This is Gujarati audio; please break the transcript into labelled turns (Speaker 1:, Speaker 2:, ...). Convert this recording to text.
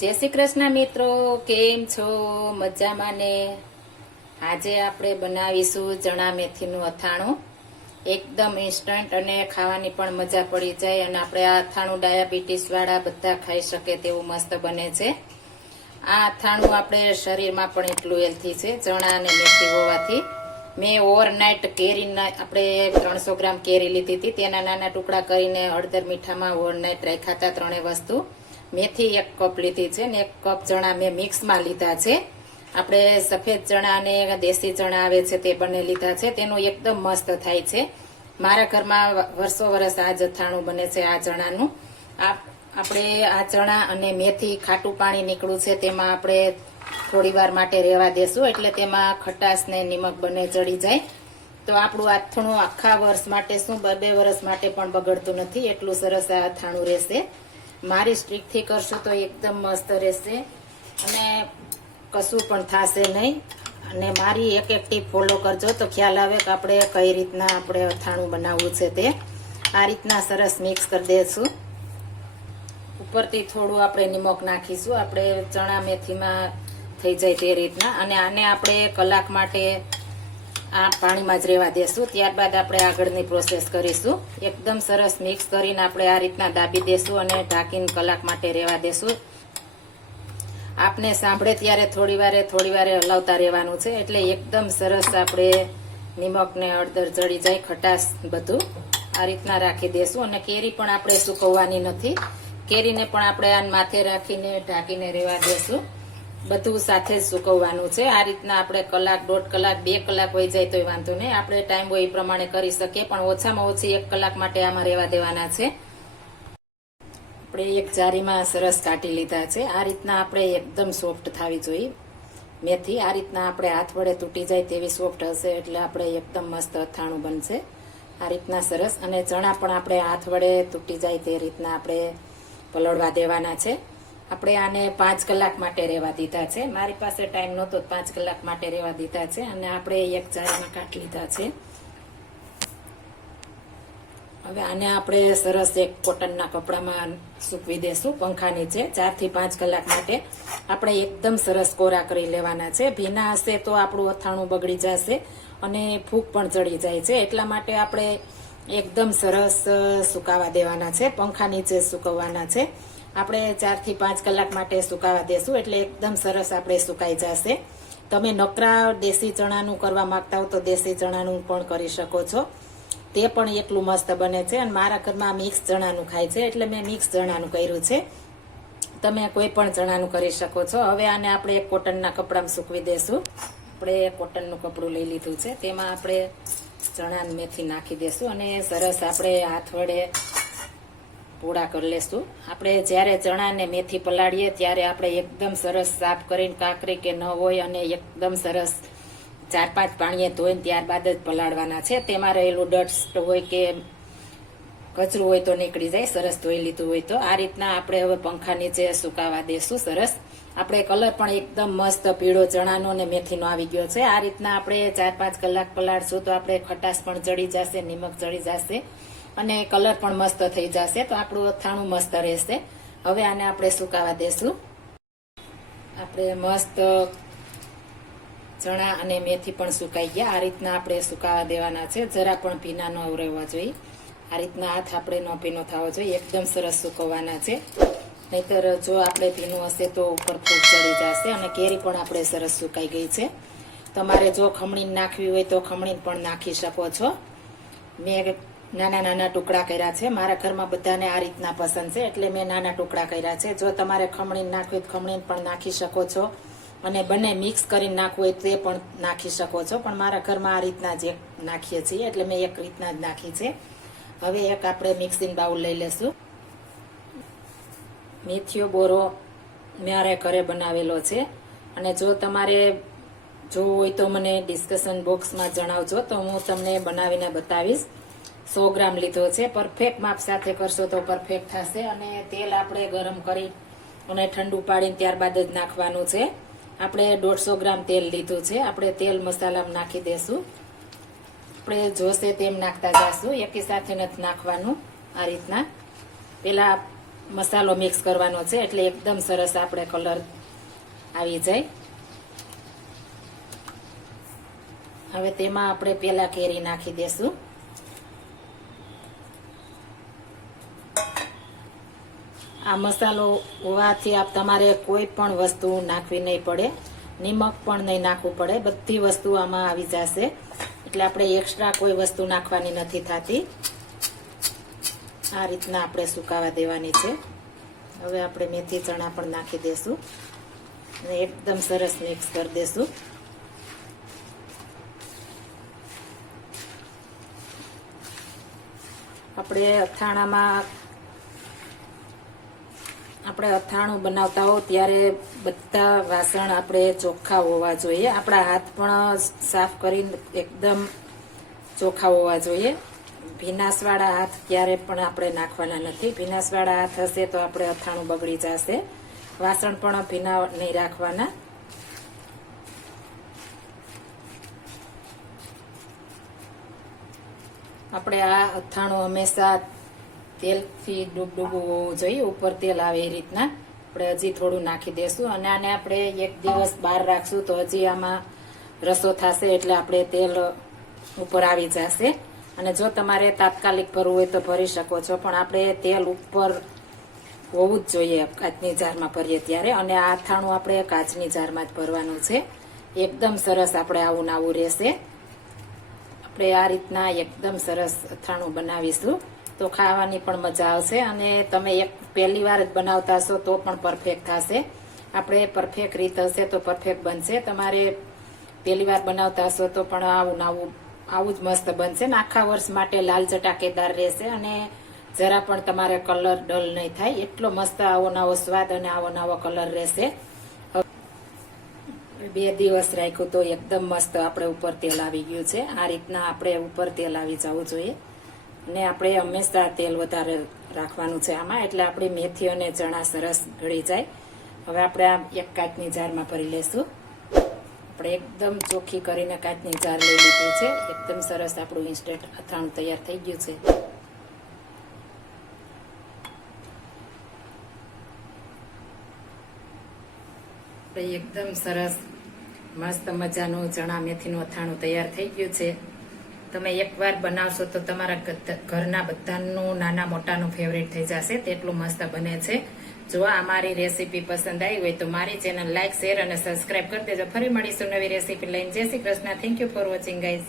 Speaker 1: જય શ્રી કૃષ્ણ મિત્રો, કેમ છો? મજામાં ને? આજે આપણે બનાવીશું ચણા મેથીનું અથાણું. એકદમ ઇન્સ્ટન્ટ અને ખાવાની પણ મજા પડી જાય અને આપણે આ અથાણું ડાયાબિટીસ વાળા બધા ખાઈ શકે તેવું મસ્ત બને છે. આ અથાણું આપણે શરીરમાં પણ એટલું હેલ્થી છે, ચણા અને મેથી હોવાથી. મેં ઓવરનાઇટ કેરીના, આપણે ત્રણસો ગ્રામ કેરી લીધી હતી. તેના નાના ટુકડા કરીને હળદર મીઠામાં ઓવરનાઇટ રાખ્યા હતા ત્રણેય વસ્તુ. મેથી એક કપ લીધી છે ને એક કપ ચણા મેં મિક્સમાં લીધા છે. આપણે સફેદ ચણા અને દેશી ચણા આવે છે તે બંને લીધા છે. તેનું એકદમ મસ્ત થાય છે. મારા ઘરમાં વર્ષો વર્ષ આ જથાણું બને છે આ ચણાનું. આપણે આ ચણા અને મેથી ખાટું પાણી નીકળ્યું છે તેમાં આપણે થોડી વાર માટે રહેવા દેશું એટલે તેમાં ખટાશ ને નિમક બંને ચડી જાય. તો આપણું આથણું આખા વર્ષ માટે શું, બે વર્ષ માટે પણ બગડતું નથી. એટલું સરસ આ અથાણું રહેશે. મારી સ્ટ્રીકથી કરશો તો એકદમ મસ્ત રહેશે. અને કશું પણ થશે નહીં. અને મારી એક એક ટીપ ફોલો કરજો તો ખ્યાલ આવે કે આપણે કઈ રીતના આપણે અથાણું બનાવવું છે તે. આ રીતના સરસ મિક્સ કરી દઈશું ઉપરથી થોડું આપણે નિમક નાખીશું. આપણે ચણા મેથીમાં થઈ જાય તે રીતના. અને આને આપણે કલાક માટે આ પાણીમાં જ રહેવા દેશું. ત્યારબાદ આપણે આગળની પ્રોસેસ કરીશું. એકદમ સરસ મિક્સ કરીને આપણે આ રીતના દાબી દેશું અને ઢાંકીને કલાક માટે રહેવા દેશું. આપને સાંભળે ત્યારે થોડી વારે થોડી વારે હલાવતા રહેવાનું છે. એટલે એકદમ સરસ આપણે નિમકને હળદર ચડી જાય, ખટાશ બધું આ રીતના રાખી દેશું. અને કેરી પણ આપણે સુકવવાની નથી. કેરીને પણ આપણે આ માથે રાખીને, ઢાંકીને રહેવા દેશું. બધું સાથે જ સુકવવાનું છે. આ રીતના આપણે કલાક, દોઢ કલાક, બે કલાક હોય જાય તોય વાંધો નહીં. આપણે ટાઈમ હોય એ પ્રમાણે કરી શકીએ, પણ ઓછામાં ઓછી એક કલાક માટે આમાં રહેવા દેવાના છે. આપણે એક જારીમાં સરસ કાઢી લીધા છે. આ રીતના આપણે એકદમ સોફ્ટ થવી જોઈએ. મેથી આ રીતના આપણે હાથ વડે તૂટી જાય તેવી સોફ્ટ હશે એટલે આપણે એકદમ મસ્ત અથાણું બનશે. આ રીતના સરસ. અને ચણા પણ આપણે હાથ વડે તૂટી જાય તે રીતના આપણે પલળવા દેવાના છે. આપણે આને પાંચ કલાક માટે રહેવા દીધા છે. મારી પાસે ટાઈમ નહોતો, પાંચ કલાક માટે રહેવા દીધા છે અને આપણે એક જારમાં કાઢી લીધા છે. હવે આને આપણે સરસ એક કોટનના કપડામાં સૂકવી દેશું, પંખા નીચે. ચારથી પાંચ કલાક માટે આપણે એકદમ સરસ કોરા કરી લેવાના છે. ભીના હશે તો આપણું અથાણું બગડી જશે અને ફૂગ પણ ચડી જાય છે. એટલા માટે આપણે એકદમ સરસ સુકાવા દેવાના છે. પંખા નીચે સુકવવાના છે. આપણે ચારથી પાંચ કલાક માટે સુકાવા દેશું, એટલે એકદમ સરસ આપણે સુકાઈ જશે. તમે નકરા દેશી ચણાનું કરવા માંગતા હો તો દેશી ચણાનું પણ કરી શકો છો. તે પણ એટલું મસ્ત બને છે અને મારા ઘરમાં મિક્સ ચણાનું ખાય છે, એટલે મેં મિક્સ ચણાનું કર્યું છે. તમે કોઈ પણ ચણાનું કરી શકો છો. હવે આને આપણે એક કોટનના કપડામાં સૂકવી દેશું. આપણે કોટનનું કપડું લઈ લીધું છે. તેમાં આપણે ચણા મેથી નાખી દેશું અને સરસ આપણે હાથ વડે પૂડા કરી લેશું. આપણે જ્યારે ચણા ને મેથી પલાળીએ ત્યારે આપણે એકદમ સરસ સાફ કરીને કાંકરી કે ન હોય અને એકદમ સરસ ચાર પાંચ પાણીએ ધોઈને ત્યારબાદ જ પલાળવાના છે. તેમાં રહેલું ડસ્ટ હોય કે કચરું હોય તો નીકળી જાય, સરસ ધોઈ લીધું હોય તો. આ રીતના આપણે હવે પંખા નીચે સુકાવા દેશું, સરસ. આપણે કલર પણ એકદમ મસ્ત પીળો ચણાનો અને મેથીનો આવી ગયો છે. આ રીતના આપણે ચાર પાંચ કલાક પલાળશું તો આપણે ખટાશ પણ ચડી જશે, નિમક ચડી જશે. અને કલર પણ મસ્ત થઈ જશે, તો આપણું અથાણું મસ્ત રહેશે. હવે આને આપણે સુકાવા દેશું. આપણે મસ્ત ચણા અને મેથી પણ સુકાઈ ગયા. આ રીતના આપણે સુકાવા દેવાના છે. જરા પણ ભીના ન રહેવા જોઈએ. આ રીતના હાથ આપણે ન ભીનો થવો જોઈએ. એકદમ સરસ સુકવવાના છે. નહીતર જો આપણે ભીનું હશે તો ઉપર ફૂગ ચડી જશે અને કેરી પણ આપણે સરસ સુકાઈ ગઈ છે. તમારે જો ખમણી નાખવી હોય તો ખમણી પણ નાખી શકો છો. મેં નાના નાના ટુકડા કર્યા છે. મારા ઘરમાં બધાને આ રીતના પસંદ છે. એટલે મેં નાના ટુકડા કર્યા છે. જો તમારે ખમણી નાખવી ખમણી પણ નાખી શકો છો. અને બંને મિક્સ કરીને નાખવું હોય તે પણ નાખી શકો છો. પણ મારા ઘરમાં આ રીતના જ નાખીએ છીએ. એટલે મેં એક રીતના જ નાખી છે. હવે એક આપણે મિક્સિંગ બાઉલ લઈ લેશું. મેથીઓ બોરો મારે ઘરે બનાવેલો છે. અને જો તમારે જોવું હોય તો મને ડિસ્કશન બોક્સમાં જણાવજો. તો હું તમને બનાવીને બતાવીશ. સો ગ્રામ લીધો છે. પરફેક્ટ માપ સાથે કરશો તો પરફેક્ટ થશે અને તેલ આપણે ગરમ કરી અને ઠંડુ પાડીને ત્યારબાદ જ નાખવાનું છે. આપણે દોઢસો ગ્રામ તેલ લીધું છે. આપણે તેલ મસાલામાં નાખી દેશું. આપણે જોશે તેમ નાખતા જશું. એકી સાથે નથી નાખવાનું આ રીતના. પેલા મસાલો મિક્સ કરવાનો છે એટલે એકદમ સરસ આપણે કલર આવી જાય. હવે તેમાં આપણે પેલા કેરી નાખી દેશું. આ મસાલો હોવાથી આપ તમારે કોઈ પણ વસ્તુ નાખવી નહીં પડે. નિમક પણ નહીં નાખવું પડે. બધી વસ્તુ આમાં આવી જશે. એટલે આપણે એક્સ્ટ્રા કોઈ વસ્તુ નાખવાની નથી થતી. આ રીતના આપણે સુકાવા દેવાની છે. હવે આપણે મેથી ચણા પણ નાખી દેશું. અને એકદમ સરસ મિક્સ કરી દેશું. આપણે અથાણામાં આપણે અથાણું બનાવતા હો ત્યારે બધા વાસણ આપણે ચોખ્ખા હોવા જોઈએ. આપણા હાથ પણ સાફ કરીને એકદમ ચોખ્ખા હોવા જોઈએ. ભીનાસવાળા હાથ ક્યારે પણ આપણે નાખવાના નથી. ભીનાસવાળા હાથ હશે તો આપણે અથાણું બગડી જશે. વાસણ પણ ભીના નહીં રાખવાના. આપણે આ અથાણું હંમેશા તેલથી ડૂબડૂબું હોવું જોઈએ, ઉપર તેલ આવે એ રીતના. આપણે હજી થોડું નાખી દેશું અને આને આપણે એક દિવસ બહાર રાખશું તો હજી આમાં રસો થશે એટલે આપણે તેલ ઉપર આવી જશે. અને જો તમારે તાત્કાલિક ભરવું હોય તો ભરી શકો છો, પણ આપણે તેલ ઉપર હોવું જ જોઈએ કાચની જારમાં ભરીએ ત્યારે. અને આ અથાણું આપણે કાચની જારમાં જ ભરવાનું છે. એકદમ સરસ આપણે આવું ને આવું રહેશે. આપણે આ રીતના એકદમ સરસ અથાણું બનાવીશું. તો ખાવાની પણ મજા આવશે અને તમે એક પહેલી વાર જ બનાવતા હશો તો પણ પરફેક્ટ થશે. આપણે પરફેક્ટ રીત હશે તો પરફેક્ટ બનશે. તમારે પહેલી વાર બનાવતા હશો તો પણ આવું આવું આવું જ મસ્ત બનશે ને આખા વર્ષ માટે લાલ ચટાકેદાર રહેશે અને જરા પણ તમારે કલર ડલ નહીં થાય. એટલો મસ્ત આવો નવો સ્વાદ અને આવો નવો કલર રહેશે. બે દિવસ રાખ્યું તો એકદમ મસ્ત આપણે ઉપર તેલ આવી ગયું છે. આ રીતના આપણે ઉપર તેલ આવી જવું જોઈએ. ને આપણે હંમેશા તેલ વધારે રાખવાનું છે આમાં, એટલે આપણી મેથી અને ચણા સરસ ગળી જાય. હવે આપણે આ એક કાચની જારમાં ભરી લેશું. આપણે એકદમ ચોખ્ખી કરીને કાચની જાર લઈ લીધી છે. એકદમ સરસ આપણું ઇન્સ્ટન્ટ અથાણું તૈયાર થઈ ગયું છે. એકદમ સરસ, મસ્ત મજાનું ચણા મેથીનું અથાણું તૈયાર થઈ ગયું છે. તમે એકવાર બનાવશો તો તમારા ઘરના બધાનું, નાના મોટાનું ફેવરેટ થઈ જશે. તેટલું મસ્ત બને છે. જો આ મારી રેસીપી પસંદ આવી હોય તો મારી ચેનલ લાઇક શેર અને સબસ્ક્રાઇબ કરી દેજો. ફરી મળીશું નવી રેસીપી લઈને. જય Shri Krishna. Thank you for watching guys